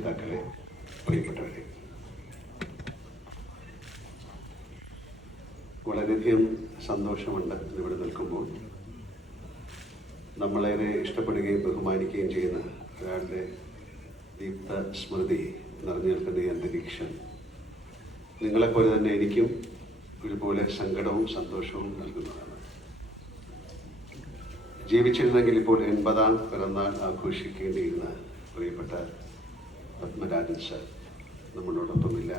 രചയിതാക്കളെ, പ്രിയപ്പെട്ടവരെ, വളരെയധികം സന്തോഷമുണ്ട് ഇവിടെ നിൽക്കുമ്പോൾ. നമ്മളേറെ ഇഷ്ടപ്പെടുകയും ബഹുമാനിക്കുകയും ചെയ്യുന്ന ഒരാളുടെ ദീപ്ത സ്മൃതി നിറഞ്ഞു നിൽക്കുന്ന ഈ അന്തരീക്ഷം നിങ്ങളെപ്പോലെ തന്നെ എനിക്കും ഒരുപോലെ സങ്കടവും സന്തോഷവും നൽകുന്നതാണ്. ജീവിച്ചിരുന്നെങ്കിൽ ഇപ്പോൾ 80ാം പിറന്നാൾ ആഘോഷിക്കേണ്ടിയിരുന്ന പ്രിയപ്പെട്ട പത്മരാജൻ സർ നമ്മളോടൊപ്പമില്ല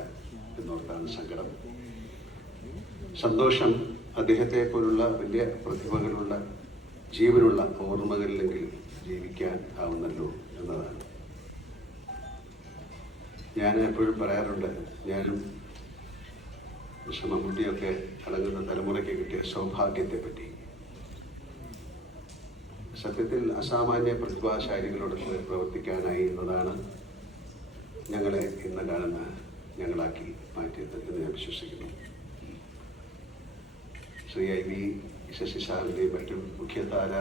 എന്നോർത്താണ് സങ്കടം. സന്തോഷം അദ്ദേഹത്തെ പോലുള്ള വലിയ പ്രതിഭകളുള്ള ജീവനുള്ള ഓർമ്മകളിലെങ്കിലും ജീവിക്കാൻ ആവുന്നല്ലോ എന്നതാണ്. ഞാൻ എപ്പോഴും പറയാറുണ്ട്, ഞാനും മമ്മൂട്ടിയൊക്കെ അടങ്ങുന്ന തലമുറയ്ക്ക് കിട്ടിയ സൗഭാഗ്യത്തെ പറ്റി. സത്യത്തിൽ അസാമാന്യ പ്രതിഭാശാലികളോടൊത്ത് പ്രവർത്തിക്കാനായി എന്നതാണ് ഞങ്ങളെ ഇന്ന് കാണുന്ന ഞങ്ങളാക്കി മാറ്റിയത് എന്ന് ഞാൻ വിശ്വസിക്കുന്നു. ശ്രീ IV ശശി സാറിൻ്റെയും മറ്റും മുഖ്യധാര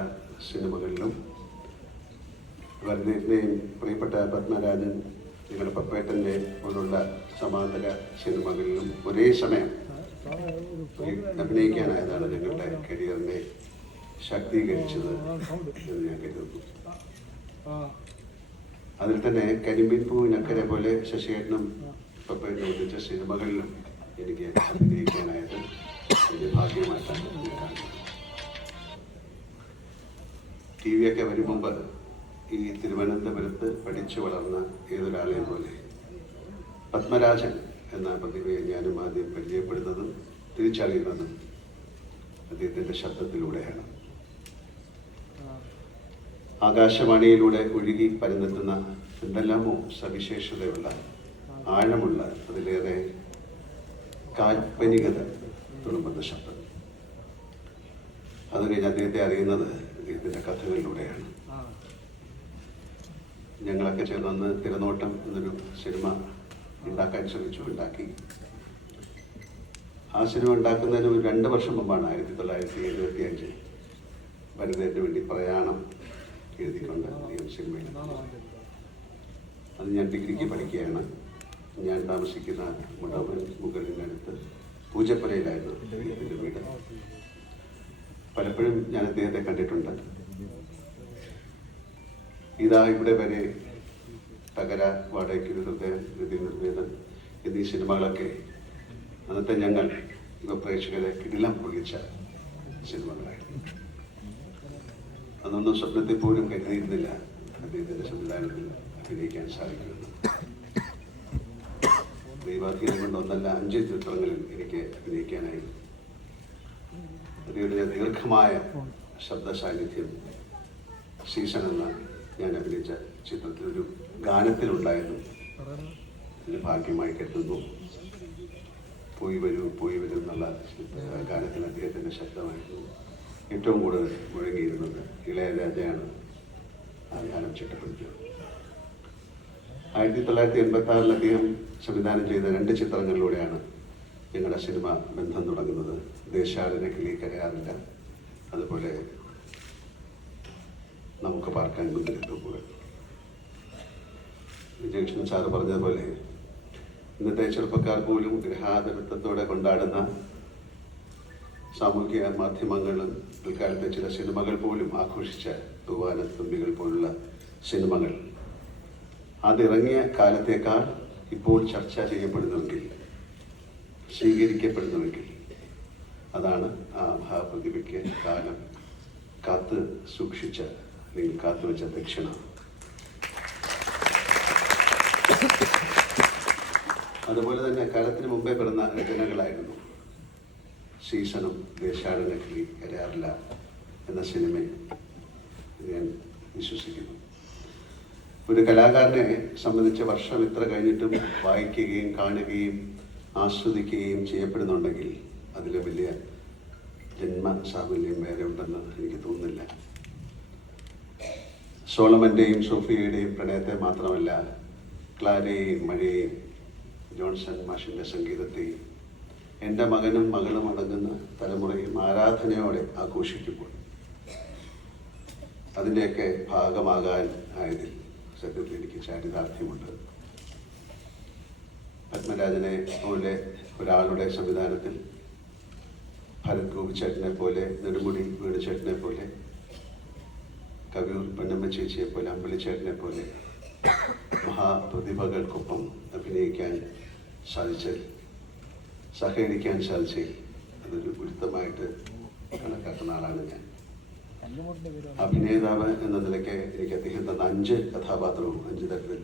സിനിമകളിലും വരദേവിൻ്റെയും പ്രിയപ്പെട്ട പത്മരാജൻ, നിങ്ങളുടെ പപ്പേട്ടൻ്റെ പോലുള്ള സമാന്തര സിനിമകളിലും ഒരേ സമയം അഭിനയിക്കാനായതാണ് ഞങ്ങളുടെ കരിയറിനെ ശാക്തീകരിച്ചത് എന്ന് ഞാൻ കരുതുന്നു. അതിൽ തന്നെ കരിമ്പിൻ പൂ നക്കരെ പോലെ ശശിയേട്ടനും പപ്പേട്ടനും ഒന്നിച്ച സിനിമകളിലും എനിക്ക് അഭിനയിക്കാനായത് എൻ്റെ ഭാഗ്യമായിട്ടാണ് ഞാൻ കാണുന്നത്. TV ഒക്കെ വരും മുമ്പ് ഈ തിരുവനന്തപുരത്ത് പഠിച്ചു വളർന്ന ഏതൊരാളെയും പോലെ പത്മരാജൻ എന്ന പ്രതിഭയെ ഞാനും ആദ്യം പരിചയപ്പെടുന്നതും തിരിച്ചറിയുന്നതും അദ്ദേഹത്തിൻ്റെ ശബ്ദത്തിലൂടെയാണ്. ആകാശവാണിയിലൂടെ ഒഴുകി പരന്നെത്തുന്ന എന്തെല്ലാമോ സവിശേഷതയുള്ള, ആഴമുള്ള, അതിലേറെ കാൽപ്പനികത തുളുമ്പുന്ന ശബ്ദം. അത് കഴിഞ്ഞ് അദ്ദേഹത്തെ അറിയുന്നത് അദ്ദേഹത്തിൻ്റെ കഥകളിലൂടെയാണ്. ഞങ്ങളൊക്കെ ചേർന്ന് തിരനോട്ടം എന്നൊരു സിനിമ ഉണ്ടാക്കാൻ ശ്രമിച്ചു, ഉണ്ടാക്കി. ആ സിനിമ ഉണ്ടാക്കുന്നതിന് ഒരു 2 വർഷം മുമ്പാണ് 1975 ഭരതേട്ടന് വേണ്ടി പ്രയാണം എഴുതിക്കൊണ്ട് അദ്ദേഹം സിനിമയിൽ. അത് ഞാൻ ഡിഗ്രിക്ക് പഠിക്കുകയാണ്. ഞാൻ താമസിക്കുന്ന മുടവൻ മുകളിനടുത്ത് പൂജപ്പുരയിലായിരുന്നു അദ്ദേഹത്തിൻ്റെ വീട്. പലപ്പോഴും ഞാൻ അദ്ദേഹത്തെ കണ്ടിട്ടുണ്ട്. ഇതാ ഇവിടെ വരെ, തകര, വാടകയ്ക്കൊരു ഹൃദയം, നിർവേദൻ എന്നീ സിനിമകളൊക്കെ അന്നത്തെ ഞങ്ങൾ പ്രേക്ഷകരെ കിടിലം പൊളിച്ച സിനിമകളായിരുന്നു. അന്നൊന്നും സ്വപ്നത്തിൽ പോലും കരുതിയിരുന്നില്ല അദ്ദേഹത്തിൻ്റെ സംവിധാനത്തിൽ അഭിനയിക്കാൻ സാധിക്കുമെന്ന്. ദൈവാധീനം കൊണ്ട് 1 അല്ല 5 ചിത്രങ്ങളിൽ എനിക്ക് അഭിനയിക്കാനായി. അദ്ദേഹത്തിൻ്റെ ദീർഘമായ ശബ്ദ സാന്നിധ്യം സീസൺ എന്ന ഞാൻ അഭിനയിച്ച ചിത്രത്തിലൊരു ഗാനത്തിലുണ്ടായിരുന്നു. അതിന് ഭാഗ്യമായി കരുതുന്നു. പോയി വരൂ എന്നുള്ള ഗാനത്തിന് അദ്ദേഹത്തിൻ്റെ ശബ്ദമായിരുന്നു ഏറ്റവും കൂടുതൽ മുഴങ്ങിയിരുന്നത്. ഇളയരാജയാണ് ആ ഗാനം ചിട്ടപ്പെടുത്തിയത്. 1986 അദ്ദേഹം സംവിധാനം ചെയ്ത 2 ചിത്രങ്ങളിലൂടെയാണ് ഞങ്ങളുടെ സിനിമ ബന്ധം തുടങ്ങുന്നത്. ദേശാടന കിളി കരയാറില്ല, അതുപോലെ നമുക്ക് പാർക്കാൻ മുന്നിലെത്തുമ്പോൾ. വിജയകൃഷ്ണൻ സാറ് പറഞ്ഞതുപോലെ ഇന്നത്തെ ചെറുപ്പക്കാർ പോലും ഗ്രഹാതരത്വത്തോടെ കൊണ്ടാടുന്ന സാമൂഹിക മാധ്യമങ്ങളും പിൽക്കാലത്തെ ചില സിനിമകൾ പോലും ആഘോഷിച്ച തൂവാനത്തുമ്പികൾ പോലുള്ള സിനിമകൾ അതിറങ്ങിയ കാലത്തേക്കാൾ ഇപ്പോൾ ചർച്ച ചെയ്യപ്പെടുന്നുവെങ്കിൽ, സ്വീകരിക്കപ്പെടുന്നുവെങ്കിൽ അതാണ് ആ മഹാപ്രതിഭയ്ക്ക് കാലം കാത്തു സൂക്ഷിച്ച അല്ലെങ്കിൽ കാത്തുവെച്ച ദക്ഷിണ. അതുപോലെ തന്നെ കാലത്തിന് മുമ്പേ പിറന്ന രചനകളായിരുന്നു സീസണും ദേശാടന കിളി കരയാറില്ല എന്ന സിനിമ. ഞാൻ വിശ്വസിക്കുന്നു ഒരു കലാകാരനെ സംബന്ധിച്ച വർഷം ഇത്ര കഴിഞ്ഞിട്ടും വായിക്കുകയും കാണുകയും ആസ്വദിക്കുകയും ചെയ്യപ്പെടുന്നുണ്ടെങ്കിൽ അതിൽ വലിയ ജന്മസാഫല്യം വേറെ ഉണ്ടെന്ന് എനിക്ക് തോന്നുന്നില്ല. സോളമൻ്റെയും സോഫിയയുടെയും പ്രണയത്തെ മാത്രമല്ല, ക്ലാരയെയും മഴയെയും ജോൺസൺ മാഷിൻ്റെ സംഗീതത്തെയും എൻ്റെ മകനും മകളും അടങ്ങുന്ന തലമുറയും ആരാധനയോടെ ആഘോഷിക്കുമ്പോൾ അതിൻ്റെയൊക്കെ ഭാഗമാകാൻ ആയതിൽ സത്യത്തിൽ എനിക്ക് ചാരിതാർത്ഥ്യമുണ്ട്. പത്മരാജനെ പോലെ ഒരാളുടെ സംവിധാനത്തിൽ, ഭരത് ഗോപിച്ചേട്ടനെ പോലെ, നെടുമുടി വേണുചേട്ടനെ പോലെ, കവിയൂർ പൊന്നമ്മ ചേച്ചിയെ പോലെ, അമ്പലിച്ചേട്ടനെ പോലെ മഹാപ്രതിഭകൾക്കൊപ്പം അഭിനയിക്കാൻ സാധിച്ചതിൽ, സഹകരിക്കാൻ സാധിച്ചതിൽ അതൊരു ഗുരുത്തമായിട്ട് കണക്കാക്കുന്ന ആളാണ് ഞാൻ. അഭിനേതാവ് എന്ന നിലയ്ക്ക് എനിക്ക് അദ്ദേഹം തന്ന 5 കഥാപാത്രവും 5 തരത്തിൽ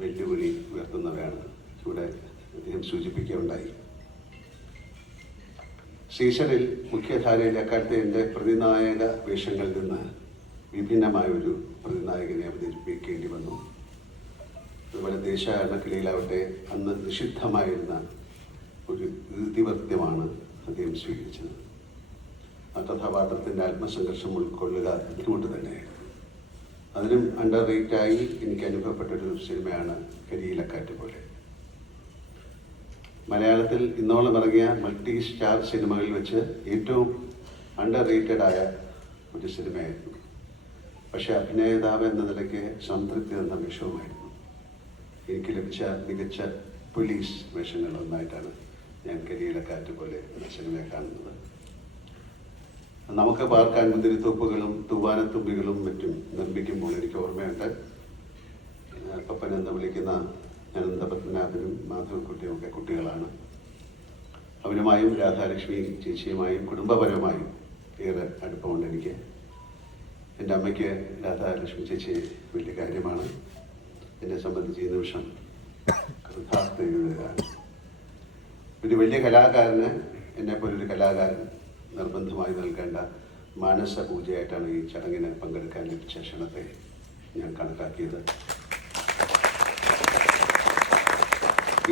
വെല്ലുവിളി ഉയർത്തുന്നവയാണ് ഇവിടെ അദ്ദേഹം സൂചിപ്പിക്കുകയുണ്ടായി. സീസണിൽ മുഖ്യധാരയിൽ അക്കാലത്തെ എൻ്റെ പ്രതിനായക വേഷങ്ങളിൽ നിന്ന് വിഭിന്നമായൊരു പ്രതിനായകനെ അവതരിപ്പിക്കേണ്ടി വന്നു. അതുപോലെ ദേശാടനക്കിളിയിലാവട്ടെ അന്ന് നിഷിദ്ധമായിരുന്ന ഒരു ഇതിവൃത്യമാണ് അദ്ദേഹം സ്വീകരിച്ചത്. ആ കഥാപാത്രത്തിൻ്റെ ആത്മസംഘർഷം ഉൾക്കൊള്ളുക ബുദ്ധിമുട്ട് തന്നെയായിരുന്നു. അതിനും അണ്ടർ റേറ്റായി എനിക്ക് അനുഭവപ്പെട്ടൊരു സിനിമയാണ് കരിയിലക്കാറ്റ് പോലെ. മലയാളത്തിൽ ഇന്നോളം ഇറങ്ങിയ മൾട്ടി സ്റ്റാർ സിനിമകളിൽ വെച്ച് ഏറ്റവും അണ്ടർ റേറ്റഡായ ഒരു സിനിമയായിരുന്നു. പക്ഷെ അഭിനേതാവ് എന്ന നിലയ്ക്ക് സംതൃപ്തി എന്ന വേഷവുമായിരുന്നു. എനിക്ക് ലഭിച്ച മികച്ച പോലീസ് വേഷങ്ങളൊന്നായിട്ടാണ് ഞാൻ കരിയിലക്കാറ്റ് പോലെ എന്ന സിനിമയെ കാണുന്നത്. നമുക്ക് പാർക്കാൻ മുന്തിരിത്തോപ്പുകളും തൂവാനത്തുമ്പികളും മറ്റും നിർമ്മിക്കുമ്പോൾ എനിക്ക് ഓർമ്മയുണ്ട്, പപ്പൻ എന്ന് വിളിക്കുന്ന അനന്തപത്മനാഭനും മാധവക്കുട്ടിയും ഒക്കെ കുട്ടികളാണ്. അവരുമായും രാധാലക്ഷ്മി ചേച്ചിയുമായും കുടുംബപരമായും ഏറെ അടുപ്പമുണ്ട് എനിക്ക്. എൻ്റെ അമ്മയ്ക്ക് രാധാലക്ഷ്മി ചേച്ചി വലിയ കാര്യമാണ്. എന്നെ സംബന്ധിച്ച് ഈ നിമിഷം കൃതാർത്ഥതയാണ്. ഒരു വലിയ കലാകാരന്, എന്നെപ്പോലൊരു കലാകാരൻ നിർബന്ധമായി നൽകേണ്ട മാനസ പൂജയായിട്ടാണ് ഈ ചടങ്ങിന് പങ്കെടുക്കാൻ ലഭിച്ച ക്ഷണത്തെ ഞാൻ കണക്കാക്കിയത്.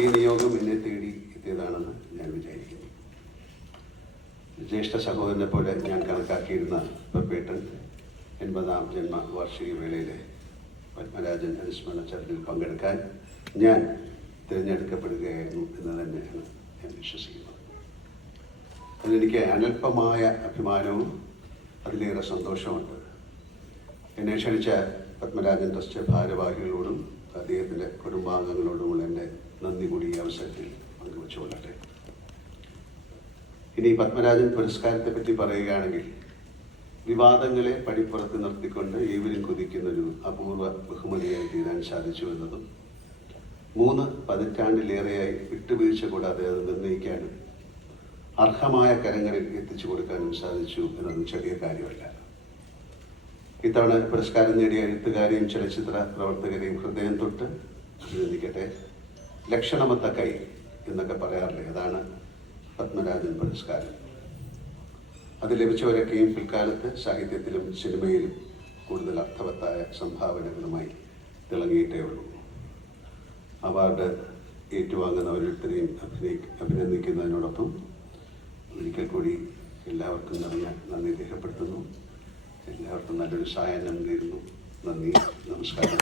ഈ നിയോഗം എന്നെ തേടി എത്തിയതാണെന്ന് ഞാൻ വിചാരിക്കുന്നു. ജ്യേഷ്ഠ സഹോദരനെ പോലെ ഞാൻ കണക്കാക്കിയിരുന്ന പപ്പേട്ടൻ 80ാം ജന്മവാർഷിക വേളയിലെ പത്മരാജൻ അനുസ്മരണ ചടങ്ങിൽ പങ്കെടുക്കാൻ ഞാൻ തിരഞ്ഞെടുക്കപ്പെടുകയായിരുന്നു എന്ന് തന്നെയാണ് ഞാൻ വിശ്വസിക്കുന്നത്. അതിലെനിക്ക് അനൽപമായ അഭിമാനവും അതിലേറെ സന്തോഷമുണ്ട്. എന്നെ ക്ഷണിച്ച പത്മരാജൻ ട്രസ്റ്റ് ഭാരവാഹികളോടും അദ്ദേഹത്തിൻ്റെ കുടുംബാംഗങ്ങളോടുമുള്ള എൻ്റെ നന്ദി കൂടി ഈ അവസരത്തിൽ പങ്കുവച്ചുകൊള്ളട്ടെ. ഇനി പത്മരാജൻ പുരസ്കാരത്തെ പറ്റി പറയുകയാണെങ്കിൽ, വിവാദങ്ങളെ പടിപ്പുറത്ത് നിർത്തിക്കൊണ്ട് ഏവരും കൊതിക്കുന്നൊരു അപൂർവ ബഹുമതിയായി തീരാൻ സാധിച്ചു എന്നതും 3 പതിറ്റാണ്ടിലേറെയായി വിട്ടുവീഴ്ച കൂടാതെ അത് നിർണ്ണയിക്കാനും അർഹമായ കരങ്ങളിൽ എത്തിച്ചു കൊടുക്കാനും സാധിച്ചു എന്നതും ചെറിയ കാര്യമല്ല. ഇത്തവണ പുരസ്കാരം നേടിയ എഴുത്തുകാരെയും ചലച്ചിത്ര പ്രവർത്തകരെയും ഹൃദയം തൊട്ട് അഭിനന്ദിക്കട്ടെ. ലക്ഷണമൊത്ത കൈ എന്നൊക്കെ പറയാറില്ലേ, അതാണ് പത്മരാജൻ പുരസ്കാരം. അത് ലഭിച്ചവരൊക്കെയും പിൽക്കാലത്ത് സാഹിത്യത്തിലും സിനിമയിലും കൂടുതൽ അർത്ഥവത്തായ സംഭാവനകളുമായി തിളങ്ങിയിട്ടേ ഉള്ളൂ. അവാർഡ് ഏറ്റുവാങ്ങുന്ന ഓരോരുത്തരെയും അഭിനന്ദിക്കുന്നതിനോടൊപ്പം ഒരിക്കൽ കൂടി എല്ലാവർക്കും നിറഞ്ഞ നന്ദി രേഖപ്പെടുത്തുന്നു. എല്ലാവർക്കും നല്ലൊരു സായാഹ്നം നേരുന്നു. നന്ദി, നമസ്കാരം.